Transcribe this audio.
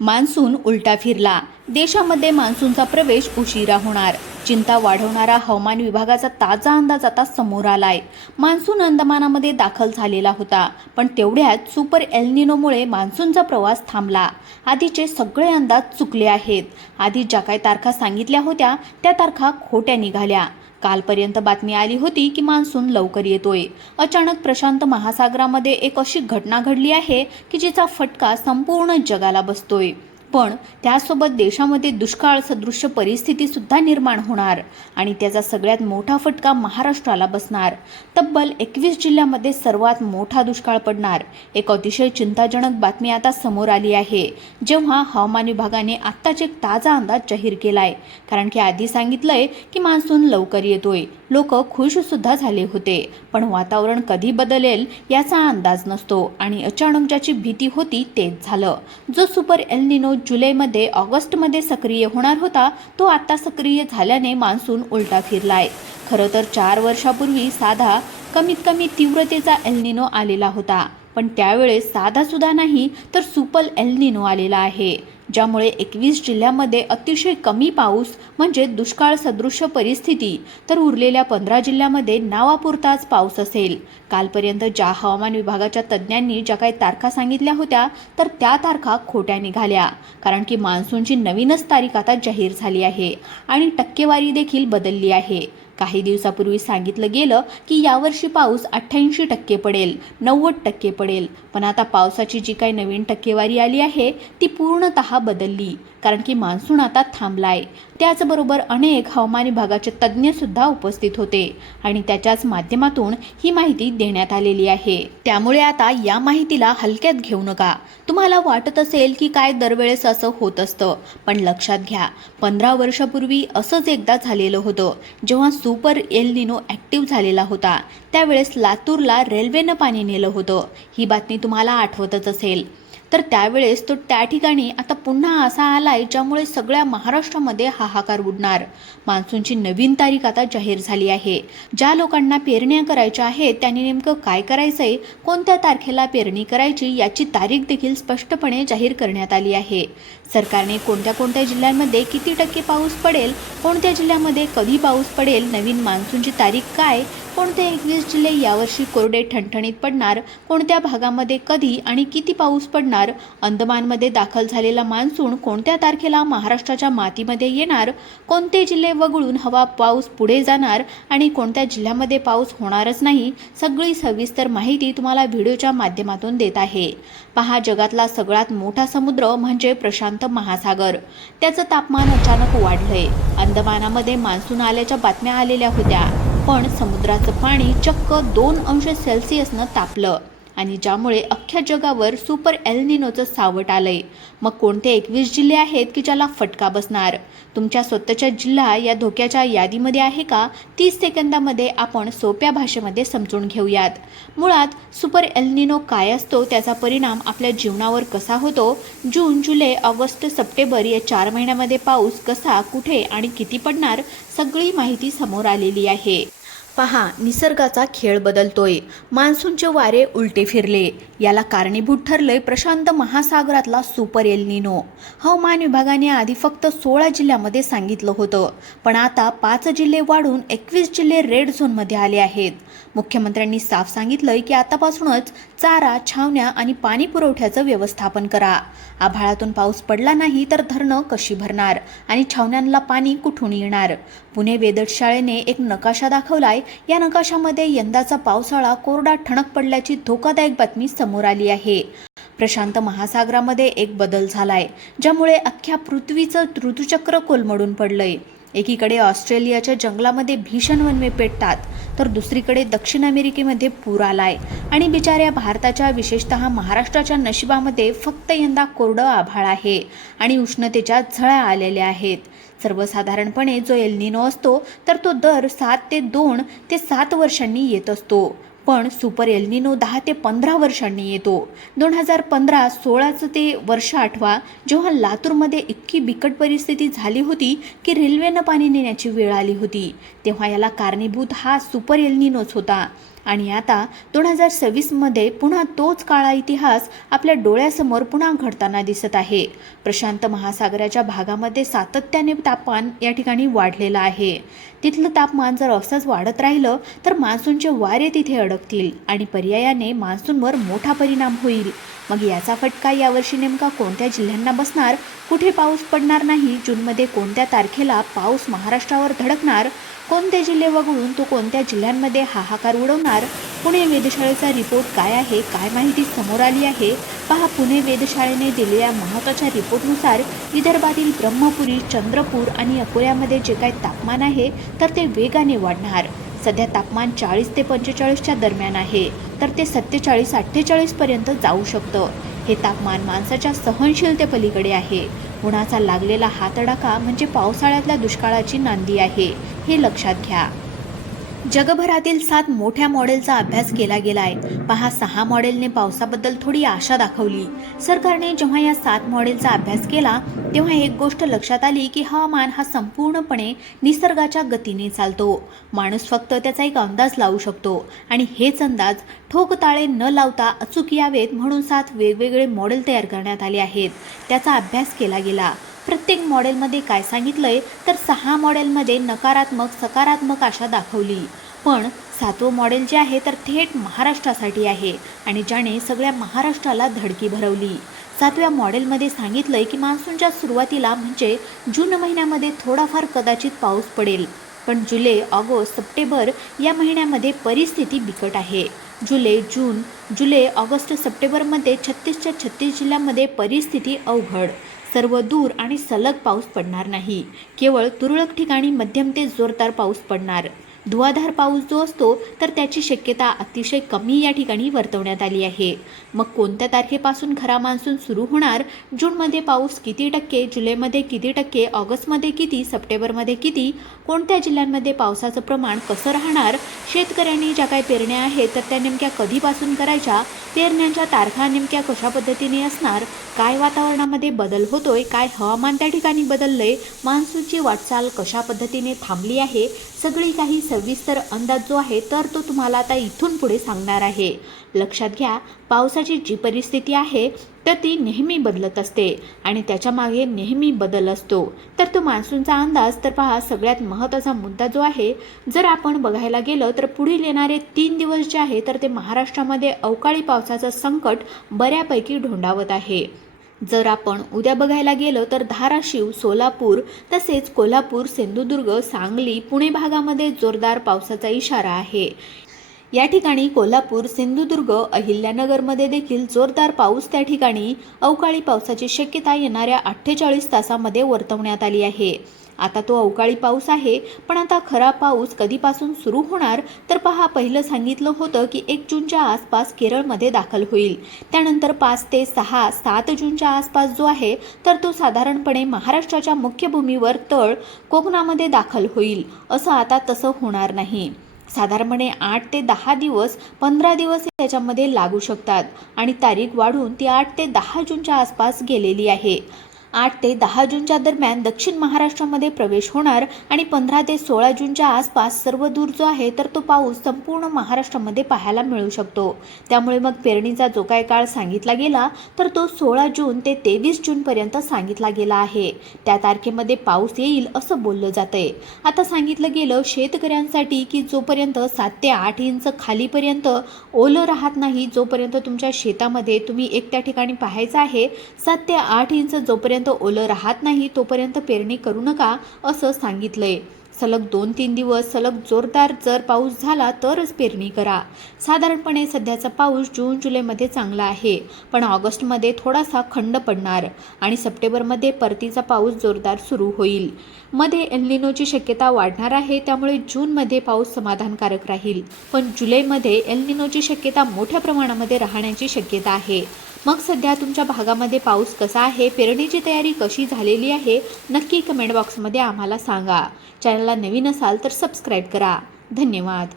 Monsoon उलटा फिरला. देशामध्ये मान्सूनचा प्रवेश उशिरा होणार. चिंता वाढवणारा हवामान विभागाचा ताजा अंदाज आता समोर आलाय. मान्सून अंदमानामध्ये दाखल झालेला होता, पण तेवढ्यात सुपर एल निनोमुळे मान्सूनचा प्रवास थांबला. आधीचे सगळे अंदाज चुकले आहेत. आधी ज्या काही तारखा सांगितल्या होत्या त्या तारखा खोट्या निघाल्या. कालपर्यंत बातमी आली होती की मान्सून लवकर येतोय. अचानक प्रशांत महासागरामध्ये एक अशी घटना घडली आहे की जिचा फटका संपूर्ण जगाला बसतोय. पण त्यासोबत देशामध्ये दुष्काळ सदृश्य परिस्थिती सुद्धा निर्माण होणार आणि त्याचा सगळ्यात मोठा फटका महाराष्ट्राला बसणार. तब्बल 21 जिल्ह्यामध्ये सर्वात मोठा दुष्काळ पडणार. एक अतिशय चिंताजनक बातमी आता समोर आली आहे, जेव्हा हवामान विभागाने आत्ताच एक ताजा अंदाज जाहीर केलाय. कारण की आधी सांगितलंय की मान्सून लवकर येतोय. लोक खुश सुद्धा झाले होते, पण वातावरण कधी बदलेल याचा अंदाज नसतो आणि अचानक ज्याची भीती होती तेच झालं. जो सुपर एल निनो जुलैमध्ये ऑगस्टमध्ये सक्रिय होणार होता तो आता सक्रिय झाल्याने मान्सून उलटा फिरलाय. खरं तर 4 वर्षापूर्वी साधा कमीत कमी तीव्रतेचा एल निनो आलेला होता, पण त्यावेळेस साधा सुद्धा नाही तर सुपर एल निनो आलेला आहे, ज्यामुळे 21 जिल्ह्यामध्ये अतिशय कमी पाऊस म्हणजे दुष्काळ सदृश्य परिस्थिती, तर उरलेल्या 15 जिल्ह्यामध्ये नावापुरताच पाऊस असेल. कालपर्यंत ज्या हवामान विभागाच्या तज्ज्ञांनी ज्या काही तारखा सांगितल्या होत्या तर त्या तारखा खोट्या निघाल्या. कारण की मान्सूनची नवीनच तारीख आता जाहीर झाली आहे आणि टक्केवारी देखील बदलली आहे. काही दिवसापूर्वी सांगितलं गेलं की यावर्षी पाऊस 88% पडेल, 90% पडेल, पण आता पावसाची जी काही नवीन टक्केवारी आली आहे ती पूर्णतः बदलली. कारण की मान्सून आता थांबलाय. त्याचबरोबर अनेक हवामान विभागाचे तज्ज्ञ सुद्धा उपस्थित होते आणि त्याच्याच माध्यमातून ही माहिती देण्यात आलेली आहे. त्यामुळे आता या माहितीला हलक्यात घेऊ नका. तुम्हाला वाटत असेल की काय दरवेळेस असं होत असतं, पण लक्षात घ्या, 15 वर्षापूर्वी असंच एकदा झालेलं होतं, जेव्हा सुपर एल निनो ॲक्टिव्ह झालेला होता. त्यावेळेस लातूरला रेल्वेनं पाणी नेलं होतं. ही बातमी तुम्हाला आठवतच असेल. तर त्यावेळेस तो त्या ठिकाणी आता पुन्हा असा आलाय ज्यामुळे सगळ्या महाराष्ट्रामध्ये हाहाकार उडणार. मान्सूनची नवीन तारीख आता जाहीर झाली आहे. ज्या लोकांना पेरण्या करायच्या आहेत त्यांनी नेमकं काय करायचंय, कोणत्या तारखेला पेरणी करायची याची तारीख देखील स्पष्टपणे जाहीर करण्यात आली आहे. सरकारने कोणत्या कोणत्या जिल्ह्यांमध्ये किती टक्के पाऊस पडेल, कोणत्या जिल्ह्यामध्ये कधी पाऊस पडेल, नवीन मान्सूनची तारीख काय, कोणते 21 जिल्हे यावर्षी कोरडे ठणठणीत पडणार, कोणत्या भागामध्ये कधी आणि किती पाऊस पडणार, अंदमानमध्ये दाखल झालेला मान्सून कोणत्या तारखेला महाराष्ट्राच्या मातीमध्ये येणार, कोणते जिल्हे वगळून हवा पाऊस पुढे जाणार आणि कोणत्या जिल्ह्यामध्ये पाऊस होणारच नाही, सगळी सविस्तर माहिती तुम्हाला व्हिडिओच्या माध्यमातून देत आहे. पहा, जगातला सगळ्यात मोठा समुद्र म्हणजे प्रशांत महासागर. त्याचं तापमान अचानक वाढलंय. अंदमानामध्ये मान्सून आल्याच्या बातम्या आलेल्या होत्या, पण समुद्राचं पाणी चक्क 2 अंश सेल्सिअसनं तापलं आणि ज्यामुळे अख्ख्या जगावर सुपर एल निनोचं सावट आलंय. मग कोणते 21 जिल्हे आहेत की ज्याला फटका बसणार? तुमच्या स्वतःच्या जिल्हा या धोक्याच्या यादीमध्ये आहे का? 30 सेकंदामध्ये आपण सोप्या भाषेमध्ये समजून घेऊयात. मुळात सुपर एल निनो काय असतो, त्याचा परिणाम आपल्या जीवनावर कसा होतो, जून, जुलै, ऑगस्ट, सप्टेंबर या 4 महिन्यामध्ये पाऊस कसा, कुठे आणि किती पडणार, सगळी माहिती समोर आलेली आहे. पहा, निसर्गाचा खेळ बदलतोय. मान्सूनचे वारे उलटे फिरले. याला कारणीभूत ठरलंय प्रशांत महासागरातला सुपर एल निनो. हवामान विभागाने आधी फक्त 16 जिल्ह्यामध्ये सांगितलं होतं, पण आता 5 जिल्हे वाढून 21 जिल्हे रेड झोनमध्ये आले आहेत. मुख्यमंत्र्यांनी साफ सांगितलंय की आतापासूनच चारा, छावण्या आणि पाणी पुरवठ्याचं व्यवस्थापन करा. आभाळातून पाऊस पडला नाही तर धरणं कशी भरणार आणि छावण्यांना पाणी कुठून येणार? पुणे वेधशाळेने एक नकाशा दाखवलाय. या नकाशामध्ये यंदाचा पावसाळा कोरडा ठणक पडल्याची धोकादायक बातमी समोर आली आहे. प्रशांत महासागरामध्ये एक बदल झालाय, ज्यामुळे अख्ख्या पृथ्वीचं ऋतुचक्र कोलमडून पडलंय. एकीकडे ऑस्ट्रेलियाच्या जंगलामध्ये भीषण वनवे पेटतात, तर दुसरीकडे दक्षिण अमेरिकेमध्ये पूर आलाय आणि बिचाऱ्या भारताच्या, विशेषतः महाराष्ट्राच्या नशिबामध्ये फक्त यंदा कोरडं आभाळ आहे आणि उष्णतेच्या झळा आलेल्या आहेत. सर्वसाधारणपणे जो एल निनो असतो तर तो दर 2 ते 7 वर्षांनी येत असतो, पण सुपर एल निनो 10 ते 15 वर्षांनी येतो. 2015-16चं ते वर्ष आठवा, जेव्हा लातूरमध्ये इतकी बिकट परिस्थिती झाली होती की रेल्वेनं पाणी नेण्याची वेळ आली होती. तेव्हा याला कारणीभूत हा सुपर एल निनोच होता. आणि आता 2026मध्ये पुन्हा तोच काळा इतिहास आपल्या डोळ्यासमोर पुन्हा घडताना दिसत आहे. प्रशांत महासागराच्या भागामध्ये सातत्याने तापमान या ठिकाणी वाढलेलं आहे. तिथलं तापमान जर असंच वाढत राहिलं तर मान्सूनचे वारे तिथे अडकतील आणि पर्यायाने मान्सूनवर मोठा परिणाम होईल. मग याचा फटका यावर्षी नेमका कोणत्या जिल्ह्यांना बसणार, कुठे पाऊस पडणार नाही, जूनमध्ये कोणत्या तारखेला पाऊस महाराष्ट्रावर धडकणार, कोणते जिल्हे वगळून तो कोणत्या जिल्ह्यांमध्ये हाहाकार उडवणार, पुणे वेधशाळेचा रिपोर्ट काय आहे, काय माहिती समोर आली आहे पहा. पुणे वेधशाळेने दिलेल्या महत्त्वाच्या रिपोर्टनुसार विदर्भातील ब्रह्मपुरी, चंद्रपूर आणि अकोल्यामध्ये जे काही तापमान आहे तर ते वेगाने वाढणार. सध्या तापमान 40 ते 45च्या दरम्यान आहे, तर ते 47-48 पर्यंत जाऊ शकतं. हे तापमान माणसाच्या सहनशीलतेपलीकडे आहे. उन्हाचा लागलेला हा तडाखा म्हणजे पावसाळ्यातल्या दुष्काळाची नांदी आहे, हे लक्षात घ्या. जगभरातील 7 मोठ्या मॉडेलचा अभ्यास केला गेलाय. पहा, 6 मॉडेलने पावसाबद्दल थोडी आशा दाखवली. सरकारने जेव्हा या 7 मॉडेलचा अभ्यास केला तेव्हा एक गोष्ट लक्षात आली की हवामान हा संपूर्णपणे निसर्गाच्या गतीने चालतो. माणूस फक्त त्याचा एक अंदाज लावू शकतो आणि हेच अंदाज ठोकताळे न लावता अचूक यावेत म्हणून 7 वेगवेगळे मॉडेल तयार करण्यात आले आहेत. त्याचा अभ्यास केला गेला. प्रत्येक मॉडेलमध्ये काय सांगितलंय तर 6 मॉडेलमध्ये नकारात्मक सकारात्मक आशा दाखवली. पण 7वं मॉडेल जे आहे तर थेट महाराष्ट्रासाठी आहे आणि ज्याने सगळ्या महाराष्ट्राला धडकी भरवली. 7व्या मॉडेलमध्ये सांगितलंय की मान्सूनच्या सुरुवातीला म्हणजे जून महिन्यामध्ये थोडाफार कदाचित पाऊस पडेल, पण जुलै, ऑगस्ट, सप्टेंबर या महिन्यामध्ये परिस्थिती बिकट आहे. जुलै, ऑगस्ट, सप्टेंबरमध्ये 36च्या 36 जिल्ह्यांमध्ये परिस्थिती अवघड. सर्व दूर आणि सलग पाऊस पडणार नाही, केवळ तुरळक ठिकाणी मध्यम ते जोरदार पाऊस पडणार. धुवाधार पाऊस जो असतो तर त्याची शक्यता अतिशय कमी या ठिकाणी वर्तवण्यात आली आहे. मग कोणत्या तारखेपासून खरा मान्सून सुरू होणार, जूनमध्ये पाऊस किती टक्के, जुलैमध्ये किती टक्के, ऑगस्टमध्ये किती, सप्टेंबरमध्ये किती, कोणत्या जिल्ह्यांमध्ये पावसाचं प्रमाण कसं राहणार, शेतकऱ्यांनी ज्या काही पेरण्या आहेत तर त्या नेमक्या कधीपासून करायच्या, पेरण्यांच्या तारखा नेमक्या कशा पद्धतीने असणार, काय वातावरणामध्ये बदल होतोय, काय हवामान त्या ठिकाणी बदललंय, मान्सूनची वाटचाल कशा पद्धतीने थांबली आहे, सगळी काही सविस्तर अंदाज जो आहे तर तो तुम्हाला आता इथून पुढे सांगणार आहे. लक्षात घ्या, पावसाची जी परिस्थिती आहे तर ती नेहमी बदलत असते आणि त्याच्या मागे नेहमी बदल असतो. तर तो मान्सूनचा अंदाज तर पहा, सगळ्यात महत्त्वाचा मुद्दा जो आहे, जर आपण बघायला गेलं तर पुढील येणारे 3 दिवस जे आहे तर ते महाराष्ट्रामध्ये अवकाळी पावसाचं संकट बऱ्यापैकी ढोंडावत आहे. जर आपण उद्या बघायला गेलं तर धाराशिव, सोलापूर तसेच कोल्हापूर, सिंधुदुर्ग, सांगली, पुणे भागामध्ये जोरदार पावसाचा इशारा आहे. या ठिकाणी कोल्हापूर, सिंधुदुर्ग, अहिल्यानगरमध्ये देखील जोरदार पाऊस त्या ठिकाणी अवकाळी पावसाची शक्यता येणाऱ्या 48 तासामध्ये वर्तवण्यात आली आहे. आता तो अवकाळी पाऊस आहे, पण आता खरा पाऊस कधीपासून सुरू होणार तर पहा, पहिलं सांगितलं होतं की 1 जूनच्या आसपास केरळमध्ये दाखल होईल. त्यानंतर 5 ते 7 जूनच्या आसपास जो आहे तर तो साधारणपणे महाराष्ट्राच्या मुख्य भूमीवर तळ कोकणामध्ये दाखल होईल. असं आता तसं होणार नाही. साधारणपणे 8 ते 10 दिवस, 15 दिवस याच्यामध्ये लागू शकतात आणि तारीख वाढून ती 8 ते 10 जूनच्या आसपास गेलेली आहे. 8 ते 10 जूनच्या दरम्यान दक्षिण महाराष्ट्रामध्ये प्रवेश होणार आणि 15 ते 16 जूनच्या आसपास सर्व दूर जो आहे तर तो पाऊस संपूर्ण महाराष्ट्रामध्ये पाहायला मिळू शकतो. त्यामुळे मग पेरणीचा जो काही काळ सांगितला गेला तर तो 16 जून ते 23 जूनपर्यंत सांगितला गेला आहे. त्या तारखेमध्ये पाऊस येईल असं बोललं जातंय. आता सांगितलं गेलं शेतकऱ्यांसाठी की जोपर्यंत 7 ते 8 इंच खालीपर्यंत ओलं राहत नाही, जोपर्यंत तुमच्या शेतामध्ये तुम्ही एक त्या ठिकाणी पाहायचं आहे 7 ते 8 इंच जोपर्यंत ओलं राहत नाही तोपर्यंत पेरणी करू नका असं सांगितलंय. सलग 2-3 दिवस सलग जोरदार जर पाऊस झाला तरच पेरणी करा. साधारणपणे सध्याचा पाऊस जून-जुलैमध्ये चांगला आहे, पण ऑगस्टमध्ये थोडासा खंड पडणार आणि सप्टेंबरमध्ये परतीचा पाऊस जोरदार सुरू होईल. मध्ये एल निनोची शक्यता वाढणार आहे, त्यामुळे जूनमध्ये पाऊस समाधानकारक राहील, पण जुलैमध्ये एल निनोची शक्यता मोठ्या प्रमाणामध्ये राहण्याची शक्यता आहे. मग सध्या तुमच्या भागामध्ये पाऊस कसा आहे, पेरणीची तयारी कशी झालेली आहे, नक्की कमेंट बॉक्समध्ये आम्हाला सांगा. चॅनलला नवीन असाल तर सबस्क्राईब करा. धन्यवाद.